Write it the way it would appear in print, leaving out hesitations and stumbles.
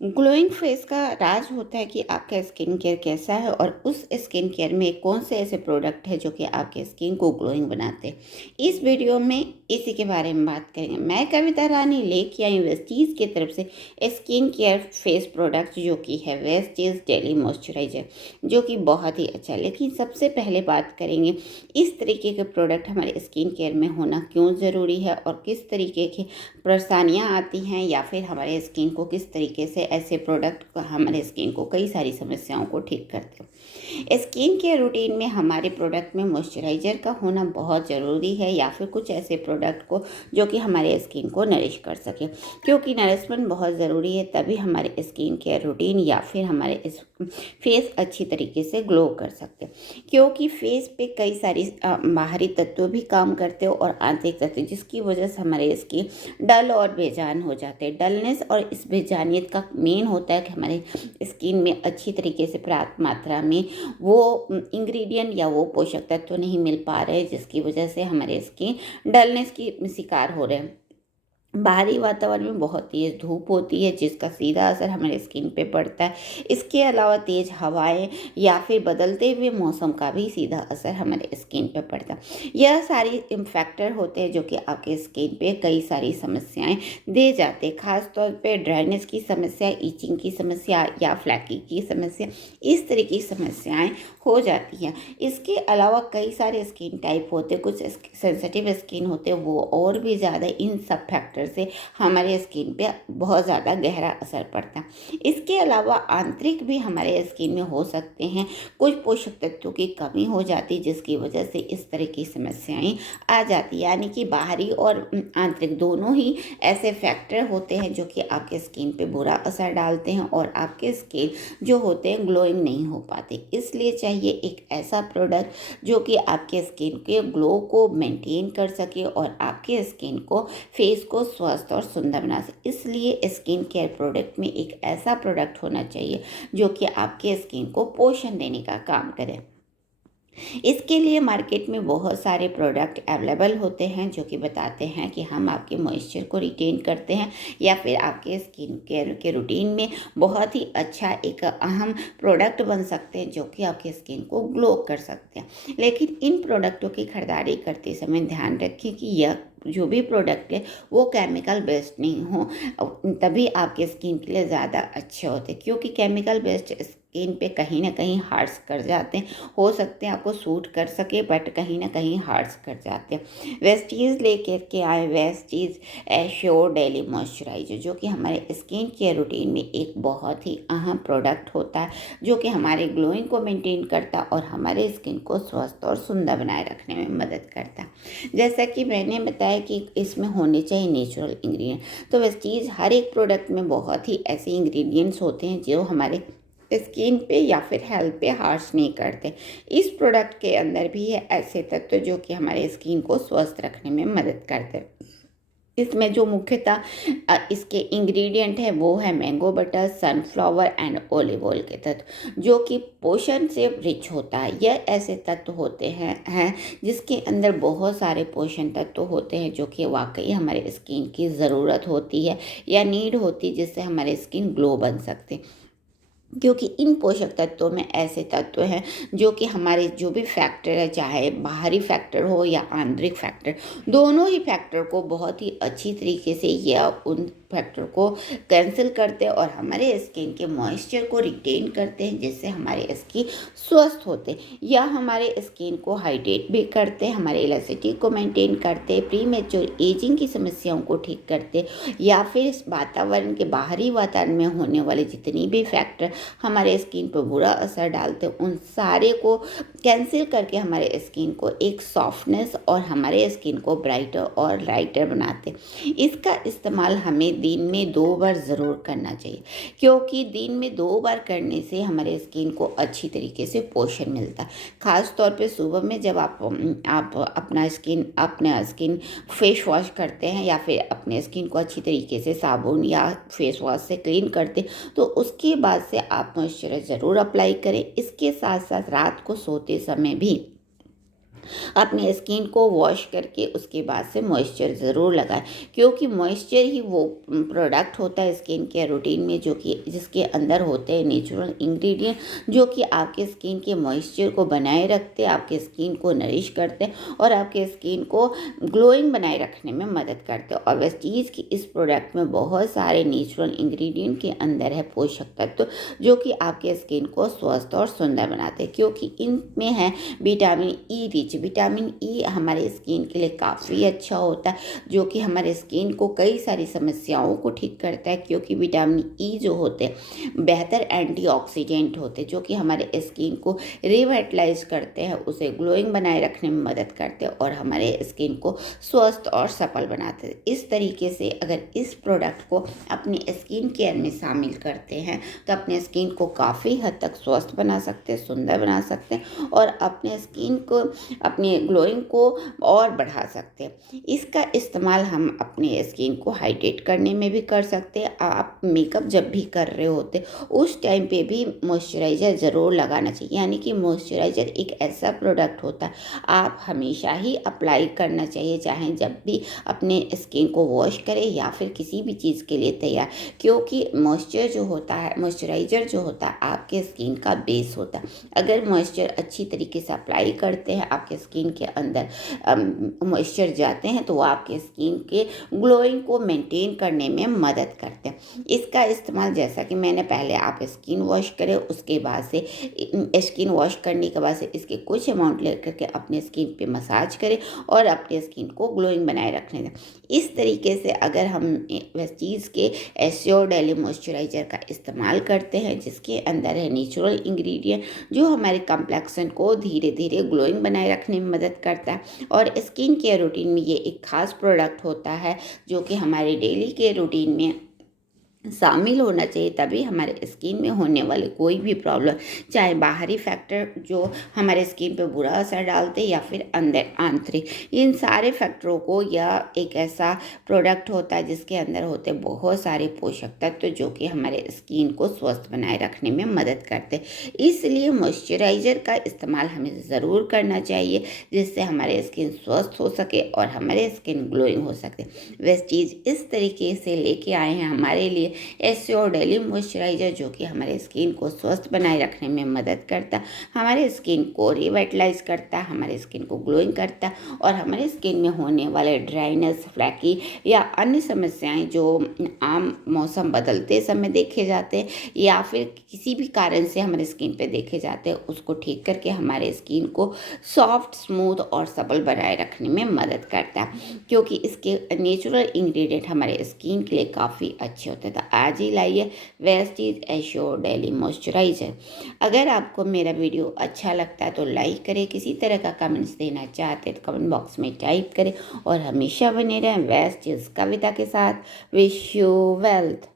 Glowing face का राज होता है कि आपका स्किन केयर कैसा है और उस स्किन केयर में कौन से ऐसे प्रोडक्ट है जो कि आपके स्किन को ग्लोइंग बनाते हैं। इस वीडियो में इसी के बारे में बात करेंगे। मैं कविता रानी लेके आई वेस्टीज की तरफ से स्किन केयर फेस प्रोडक्ट जो कि है वेस्टीज डेली मॉइस्चराइजर, जो कि बहुत ही अच्छा है। लेकिन सबसे पहले बात करेंगे इस तरीके के प्रोडक्ट हमारे स्किन केयर में होना क्यों ज़रूरी है और किस तरीके की परेशानियाँ आती हैं, या फिर हमारे स्किन को किस तरीके से ऐसे प्रोडक्ट हमारे स्किन को कई सारी समस्याओं को ठीक करते हैं। स्किन केयर रूटीन में हमारे प्रोडक्ट में मॉइस्चराइज़र का होना बहुत ज़रूरी है, या फिर कुछ ऐसे प्रोडक्ट को जो कि हमारे स्किन को नरिश कर सके, क्योंकि नरिशमेंट बहुत ज़रूरी है। तभी हमारे स्किन केयर रूटीन या फिर हमारे इस फेस अच्छी तरीके से ग्लो कर सकते हैं, क्योंकि फेस पे कई सारी बाहरी तत्व भी काम करते हो और आंतरिक तत्व, जिसकी वजह से हमारे स्किन डल और बेजान हो जाते हैं। डलनेस और इस बेजानियत का मेन होता है कि हमारे स्किन में अच्छी तरीके से पर्याप्त मात्रा में वो इंग्रेडिएंट या वो पोषक तत्व नहीं मिल पा रहे, जिसकी वजह से हमारे स्किन डलनेस की शिकार हो रहे हैं। बाहरी वातावरण में बहुत तेज़ धूप होती है, जिसका सीधा असर हमारे स्किन पे पड़ता है। इसके अलावा तेज़ हवाएं या फिर बदलते हुए मौसम का भी सीधा असर हमारे स्किन पे पड़ता है। यह सारी फैक्टर होते हैं जो कि आपके स्किन पे कई सारी समस्याएं दे जाते हैं। खास तौर पे ड्राइनेस की समस्या, ईचिंग की समस्या या फ्लैकी की समस्या, इस तरह की समस्याएं हो जाती हैं। इसके अलावा कई सारे स्किन टाइप होते हैं, कुछ सेंसिटिव स्किन होते हैं, वो और भी ज़्यादा इन सब फैक्टर से हमारे स्किन पे बहुत ज़्यादा गहरा असर पड़ता है। इसके अलावा आंतरिक भी हमारे स्किन में हो सकते हैं, कुछ पोषक तत्वों की कमी हो जाती, जिसकी वजह से इस तरह की समस्याएं आ जाती। यानी कि बाहरी और आंतरिक दोनों ही ऐसे फैक्टर होते हैं जो कि आपके स्किन पे बुरा असर डालते हैं और आपके स्किन जो होते हैं ग्लोइंग नहीं हो पाते। इसलिए चाहिए एक ऐसा प्रोडक्ट जो कि आपके स्किन के ग्लो को मेंटेन कर सके और आपके स्किन को, फेस को स्वस्थ और सुंदर बना सके। इसलिए स्किन केयर प्रोडक्ट में एक ऐसा प्रोडक्ट होना चाहिए जो कि आपके स्किन को पोषण देने का काम करे। इसके लिए मार्केट में बहुत सारे प्रोडक्ट अवेलेबल होते हैं जो कि बताते हैं कि हम आपके मॉइस्चर को रिटेन करते हैं, या फिर आपके स्किन केयर के रूटीन में बहुत ही अच्छा एक अहम प्रोडक्ट बन सकते हैं जो कि आपके स्किन को ग्लो कर सकते हैं। लेकिन इन प्रोडक्टों की खरीदारी करते समय ध्यान रखें कि यह जो भी प्रोडक्ट है वो केमिकल बेस्ड नहीं हो, तभी आपके स्किन के लिए ज़्यादा अच्छे होते हैं। क्योंकि केमिकल बेस्ड स्किन पे कहीं ना कहीं हार्ट्स कर जाते हैं। हो सकते हैं आपको सूट कर सके, बट कहीं ना कहीं हार्ट्स कर जाते हैं। वेस्टीज लेकर के आए वेस्टीज एश्योर डेली मॉइस्चराइजर, जो कि हमारे स्किन केयर रूटीन में एक बहुत ही अहम प्रोडक्ट होता है, जो कि हमारे ग्लोइंग को मेंटेन करता और हमारे स्किन को स्वस्थ और सुंदर बनाए रखने में मदद करता है। जैसा कि मैंने बताया कि इसमें होने चाहिए नेचुरल इंग्रेडिएंट, तो वेस्टीज हर एक प्रोडक्ट में बहुत ही ऐसे इंग्रेडिएंट्स होते हैं जो हमारे स्किन पे या फिर हेल्थ पे हार्श नहीं करते। इस प्रोडक्ट के अंदर भी है ऐसे तत्व जो कि हमारे स्किन को स्वस्थ रखने में मदद करते हैं। इसमें जो मुख्यतः इसके इंग्रेडिएंट है वो है mango butter, sunflower and olive oil के तत्व, जो कि पोषण से रिच होता है। यह ऐसे तत्व होते हैं जिसके अंदर बहुत सारे पोषण तत्व होते हैं जो कि वाकई हमारे स्किन की ज़रूरत होती है या नीड होती है, जिससे हमारे स्किन ग्लो बन सकते हैं। क्योंकि इन पोषक तत्वों में ऐसे तत्व हैं जो कि हमारे जो भी फैक्टर है, चाहे बाहरी फैक्टर हो या आंतरिक फैक्टर, दोनों ही फैक्टर को बहुत ही अच्छी तरीके से या उन फैक्टर को कैंसिल करते हैं और हमारे स्किन के मॉइस्चर को रिटेन करते हैं, जिससे हमारे स्किन स्वस्थ होते हैं, या हमारे स्किन को हाइड्रेट भी करते हैं, हमारे इलास्टिसिटी को मेंटेन करते हैं, प्री मेच्योर एजिंग की समस्याओं को ठीक करते हैं, या फिर इस वातावरण के बाहरी वातावरण में होने वाले जितनी भी फैक्टर हमारे स्किन पर बुरा असर डालते हैं, उन सारे को कैंसिल करके हमारे स्किन को एक सॉफ्टनेस और हमारे स्किन को ब्राइटर और लाइटर बनाते हैं। इसका इस्तेमाल हमें दिन में 2 बार ज़रूर करना चाहिए, क्योंकि दिन में 2 बार करने से हमारे स्किन को अच्छी तरीके से पोषण मिलता है। ख़ास तौर पे सुबह में जब आप अपना स्किन फेस वॉश करते हैं या फिर अपने स्किन को अच्छी तरीके से साबुन या फेस वॉश से क्लीन करते हैं, तो उसके बाद से आप मॉइस्चराइजर ज़रूर अप्लाई करें। इसके साथ साथ रात को सोते समय भी अपने स्किन को वॉश करके उसके बाद से मॉइस्चर ज़रूर लगाएं, क्योंकि मॉइस्चर ही वो प्रोडक्ट होता है स्किन केयर रूटीन में जो कि जिसके अंदर होते हैं नेचुरल इंग्रेडिएंट जो कि आपके स्किन के मॉइस्चर को बनाए रखते हैं, आपके स्किन को नरिश करते हैं और आपके स्किन को ग्लोइंग बनाए रखने में मदद करते हैं। और वेस्टीज की इस प्रोडक्ट में बहुत सारे नेचुरल इंग्रेडिएंट के अंदर है पोषक तत्व जो कि आपके स्किन को स्वस्थ और सुंदर बनाते हैं, क्योंकि इनमें है vitamin E rich. Vitamin E हमारे स्किन के लिए काफ़ी अच्छा होता है जो कि हमारे स्किन को कई सारी समस्याओं को ठीक करता है, क्योंकि विटामिन ई जो होते हैं बेहतर एंटीऑक्सीडेंट होते हैं जो कि हमारे स्किन को रिवाइटलाइज करते हैं, उसे ग्लोइंग बनाए रखने में मदद करते हैं और हमारे स्किन को स्वस्थ और सफल बनाते हैं। इस तरीके से अगर इस प्रोडक्ट को अपनी स्किन केयर में शामिल करते हैं तो अपने स्किन को काफ़ी हद तक स्वस्थ बना सकते हैं, सुंदर बना सकते हैं और अपने स्किन को अपनी ग्लोइंग को और बढ़ा सकते हैं। इसका इस्तेमाल हम अपने स्किन को हाइड्रेट करने में भी कर सकते हैं। आप मेकअप जब भी कर रहे होते उस टाइम पे भी मॉइस्चराइज़र ज़रूर लगाना चाहिए, यानी कि मॉइस्चराइज़र एक ऐसा प्रोडक्ट होता है आप हमेशा ही अप्लाई करना चाहिए, चाहे जब भी अपने स्किन को वॉश करें या फिर किसी भी चीज़ के लिए तैयार, क्योंकि मॉइस्चराइज़र जो होता है आपके स्किन का बेस होता है। अगर मॉइस्चर अच्छी तरीके से अप्लाई करते हैं, आपके स्किन के अंदर मॉइस्चर जाते हैं तो वो आपके स्किन के ग्लोइंग को मेंटेन करने में मदद करते हैं। इसका इस्तेमाल जैसा कि मैंने पहले आप स्किन वॉश करें उसके बाद से स्किन वॉश करने के बाद से इसके कुछ अमाउंट लेकर के अपने स्किन पे मसाज करें और अपने स्किन को ग्लोइंग बनाए रखने दें। इस तरीके से अगर हम वेस्टीज के एश्योर डेली मॉइस्चराइज़र का इस्तेमाल करते हैं जिसके अंदर है नेचुरल इंग्रेडिएंट जो हमारे कम्प्लेक्शन को धीरे धीरे ग्लोइंग बनाए रखने में मदद करता है और स्किन केयर रूटीन में ये एक खास प्रोडक्ट होता है जो कि हमारे डेली केयर रूटीन में शामिल होना चाहिए, तभी हमारे स्किन में होने वाले कोई भी प्रॉब्लम, चाहे बाहरी फैक्टर जो हमारे स्किन पे बुरा असर डालते या फिर अंदर आंतरिक, इन सारे फैक्टरों को यह एक ऐसा प्रोडक्ट होता है जिसके अंदर होते बहुत सारे पोषक तत्व जो कि हमारे स्किन को स्वस्थ बनाए रखने में मदद करते हैं। इसलिए मॉइस्चराइज़र का इस्तेमाल हमें ज़रूर करना चाहिए जिससे हमारे स्किन स्वस्थ हो सके और हमारे स्किन ग्लोइंग हो सके। वेस्टीज इस तरीके से लेके आए हैं हमारे लिए एश्योर डेली मॉइस्चराइज़र जो कि हमारे स्किन को स्वस्थ बनाए रखने में मदद करता है, हमारे स्किन को रिवाइटलाइज करता है, हमारे स्किन को ग्लोइंग करता है और हमारे स्किन में होने वाले ड्राइनेस, फ्लैकी या अन्य समस्याएं जो आम मौसम बदलते समय देखे जाते हैं या फिर किसी भी कारण से हमारे स्किन पे देखे जाते हैं उसको ठीक करके हमारे स्किन को सॉफ्ट, स्मूथ और सबल बनाए रखने में मदद करता है, क्योंकि इसके नेचुरल इंग्रेडिएंट हमारे स्किन के लिए काफ़ी अच्छे होते हैं। तो आज ही लाइए वेस्टीज एश्योर डेली मॉइस्चराइज़र। अगर आपको मेरा वीडियो अच्छा लगता है तो लाइक करें, किसी तरह का कमेंट्स देना चाहते हैं तो कमेंट बॉक्स में टाइप करें और हमेशा बने रहें वेस्टीज कविता के साथ। Wish you wealth.